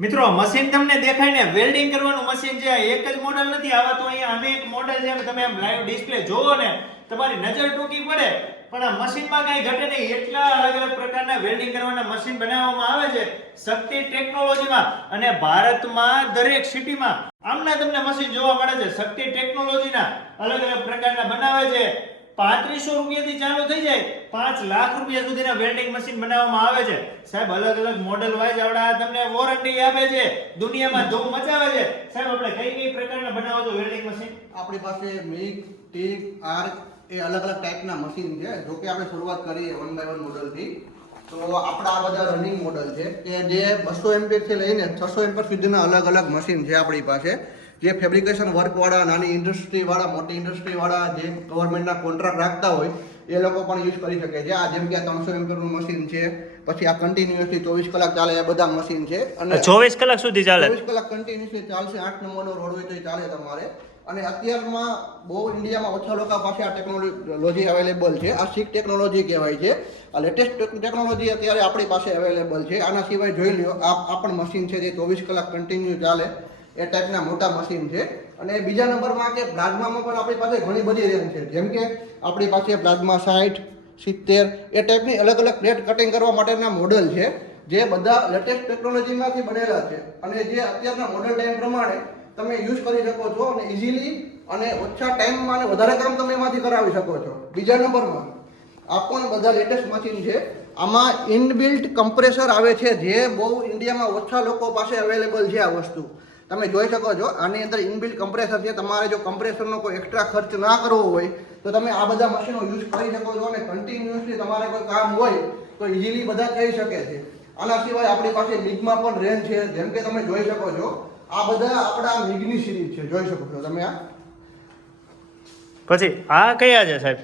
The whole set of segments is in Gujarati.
મિત્રો મશીન તમને દેખાય ને વેલ્ડિંગ કરવાનું મશીન છે એક જ મોડલ નથી, આવા તો અહીંયા અનેક મોડલ છે, તમે એમ લાઈવ ડિસ્પ્લે જોવો ને, તમારી નજર ટૂંકી પડે. પણ આ મશીનમાં કાંઈ ઘટે નહીં, એટલા અલગ અલગ પ્રકારના વેલ્ડિંગ કરવાના મશીન બનાવવામાં આવે છે, શક્તિ ટેકનોલોજીમાં અને ભારતમાં દરેક સિટીમાં આમના તમને મશીન જોવા મળે છે, શક્તિ ટેકનોલોજીના અલગ અલગ પ્રકારના બનાવે છે. પાંત્રીસો રૂપિયાથી ચાલુ થઈ જાય. પાંચ લાખ રૂપિયા સુધીના વેલ્ડિંગ મશીન બનાવવામાં આવે છે. સાહેબ, અલગ અલગ મોડેલ વાઇઝ આવડા તમને વોરંટી આપે છે. દુનિયામાં ધૂમ મચાવે છે. સાહેબ, આપણે કઈ કઈ પ્રકારના બનાવો છો વેલ્ડિંગ મશીન આપણી પાસે મિક ટીક, આર્ક એ અલગ અલગ ટાઈપના મશીન છે. જો કે આપણે શરૂઆત કરીએ વન બાય વન મોડલથી તો આપણા આ બધા રનિંગ મોડલ છે. કે જે બસો એમ્પિયરથી લઈને છસો એમ્પિયર સુધીના અલગ અલગ મશીન છે આપણી પાસે. જે ફેબ્રિકેશન વર્કવાળા નાની ઇન્ડસ્ટ્રીવાળા મોટી ઇન્ડસ્ટ્રીવાળા જે ગવર્મેન્ટના કોન્ટ્રાક્ટ રાખતા હોય એ લોકો પણ યુઝ કરી શકે છે. આ જેમ કે આ ત્રણસો એમ્પીયરનું મશીન છે પછી આ કન્ટિન્યુઅસલી ચોવીસ કલાક ચાલે એ બધા મશીન છે. અને ચોવીસ કલાક સુધી ચાલે? ચોવીસ કલાક કન્ટિન્યુઅસલી ચાલશે આઠ નંબરનો રોડ હોય તો એ ચાલે તમારે. અને અત્યારમાં બહુ ઇન્ડિયામાં ઓછા લોકો પાસે આ ટેકનોલોજી અવેલેબલ છે. આ સિક ટેકનોલોજી કહેવાય છે. આ લેટેસ્ટ ટેકનોલોજી અત્યારે આપણી પાસે અવેલેબલ છે. આના સિવાય જોઈ લ્યો આ આ પણ મશીન છે જે ચોવીસ કલાક કન્ટિન્યુ ચાલે. એ ટાઈપના મોટા મશીન છે. અને બીજા નંબરમાં કે પ્લાઝમામાં પણ આપણી પાસે ઘણી બધી રેન્જ છે. જેમ કે આપણી પાસે પ્લાઝમા સાઠ સિત્તેર, એ ટાઈપની અલગ અલગ પ્લેટ કટિંગ કરવા માટેના મોડલ છે, જે બધા લેટેસ્ટ ટેકનોલોજીમાંથી બનેલા છે. અને જે અત્યારના મોડલ ટાઈમ પ્રમાણે તમે યુઝ કરી શકો છો અને ઇઝીલી અને ઓછા ટાઈમમાં અને વધારે કામ તમે એમાંથી કરાવી શકો છો. બીજા નંબરમાં આ પણ બધા લેટેસ્ટ મશીન છે. આમાં ઇનબિલ્ટ કમ્પ્રેસર આવે છે, જે બહુ ઇન્ડિયામાં ઓછા લોકો પાસે અવેલેબલ છે આ વસ્તુ. તમે જોઈ શકો છો આની અંદર ઇનબિલ્ટ કમ્પ્રેસર છે. તમારે જો કમ્પ્રેસરનો કોઈ એક્સ્ટ્રા ખર્ચ ના કરવો હોય તો તમે આ બધા મશીનો યુઝ કરી શકો છો અને કન્ટિન્યુઅસલી તમારે કોઈ કામ હોય તો ઇઝીલી બધા કહી શકે છે. આના સિવાય આપણી પાસે મિગમાં પણ રેન્જ છે. જેમ કે તમે જોઈ શકો છો આ બધા આપણા મિગની સિરીઝ છે. જોઈ શકો છો તમે આ? પછી આ કયા છે સાહેબ?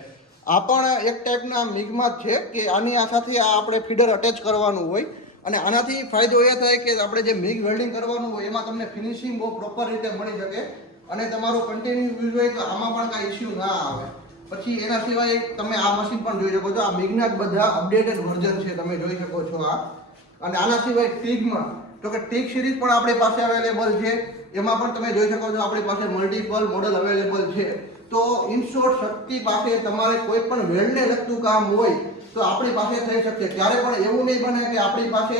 આ પણ એક ટાઈપના મિગમાં જ છે કે આની આ સાથે આ આપણે ફીડર અટેચ કરવાનું હોય અને આનાથી ફાયદો એ થાય કે આપણે જે મિગ વેલ્ડિંગ કરવાનું હોય, એમાં તમને ફિનિશિંગ બહુ પ્રોપર રીતે મળી શકે અને તમારો કન્ટિન્યુ યુઝ હોય તો આમાં પણ કાંઈ ઇસ્યુ ના આવે. પછી એના સિવાય તમે આ મશીન પણ જોઈ શકો છો, આ મિગના જ બધા અપડેટેડ વર્ઝન છે, તમે જોઈ શકો છો આ. અને આના સિવાય ટીગમાં તો કે ટીગ સિરીઝ પણ આપણી પાસે અવેલેબલ છે. એમાં પણ તમે જોઈ શકો છો, આપણી પાસે મલ્ટિપલ મોડલ અવેલેબલ છે. તો ઇનશોર્ટ શક્તિ પાસે તમારે કોઈ પણ વેલ્ડને લગતું કામ હોય તો આપણી પાસે થઈ શકશે ક્યારે પણ એવું નહીં બને કે આપણી પાસે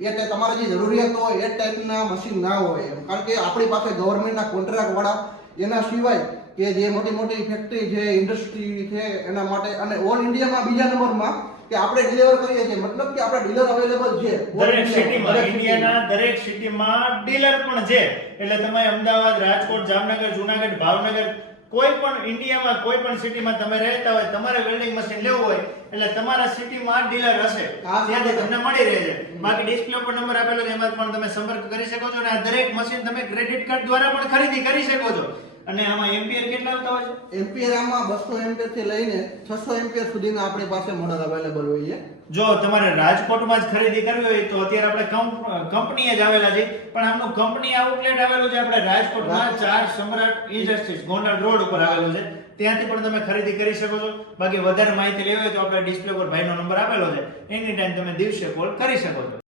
એટલે તમારે જે જરૂરિયાત હોય એ ટાઈપના મશીન ના હોય એમ. કારણ કે આપણી પાસે ગવર્મેન્ટના કોન્ટ્રાક્ટવાળા એના સિવાય કે જે મોટી મોટી ફેક્ટરી છે ઇન્ડસ્ટ્રી છે એના માટે અને ઓલ ઇન્ડિયામાં બીજા નંબરમાં કે આપણે ડિલિવર કરીએ છીએ. મતલબ કે આપણે ડીલર અવેલેબલ છે. દરેક સિટીમાં ઇન્ડિયાના દરેક સિટીમાં ડીલર પણ છે. એટલે તમે અમદાવાદ રાજકોટ જામનગર જુનાગઢ ભાવનગર કોઈ પણ ઇન્ડિયામાં કોઈ પણ સિટીમાં તમે રહેતા હોય તમારે વેલ્ડિંગ મશીન લેવું હોય એટલે તમારા સિટીમાં આ ડીલર હશે. ત્યાંથી તમને મળી રહે છે. બાકી ડિસ્પ્લે પર નંબર આપેલો છે એમાં પણ તમે સંપર્ક કરી શકો છો અને આ દરેક મશીન તમે ક્રેડિટ કાર્ડ દ્વારા પણ ખરીદી કરી શકો છો. અને આમાં એમ્પિયર કેટલા આવતા હોય છે? એમ્પિયર આમાં બસો એમ્પિયરથી લઈને છસો એમ્પિયર સુધીના આપણી પાસે મોડલ અવેલેબલ હોય છે. જો તમારે રાજકોટમાં જ ખરીદી કરવી હોય તો અત્યારે આપણે કંપ- કંપનીએ જ આવેલા છે. પણ આમનું કંપની આઉટલેટ આવેલું છે આપણે રાજકોટમાં ચાર સમ્રાટ ઇન્ડસ્ટ્રીઝ ગોંડલ રોડ ઉપર આવેલું છે. ત્યાંથી પણ તમે ખરીદી કરી શકો છો. બાકી વધારે માહિતી લેવી હોય તો આપણે ડિસ્પ્લે પર ભાઈનો નંબર આપેલો છે. એની ટાઈમ તમે દિવસે કોલ કરી શકો છો.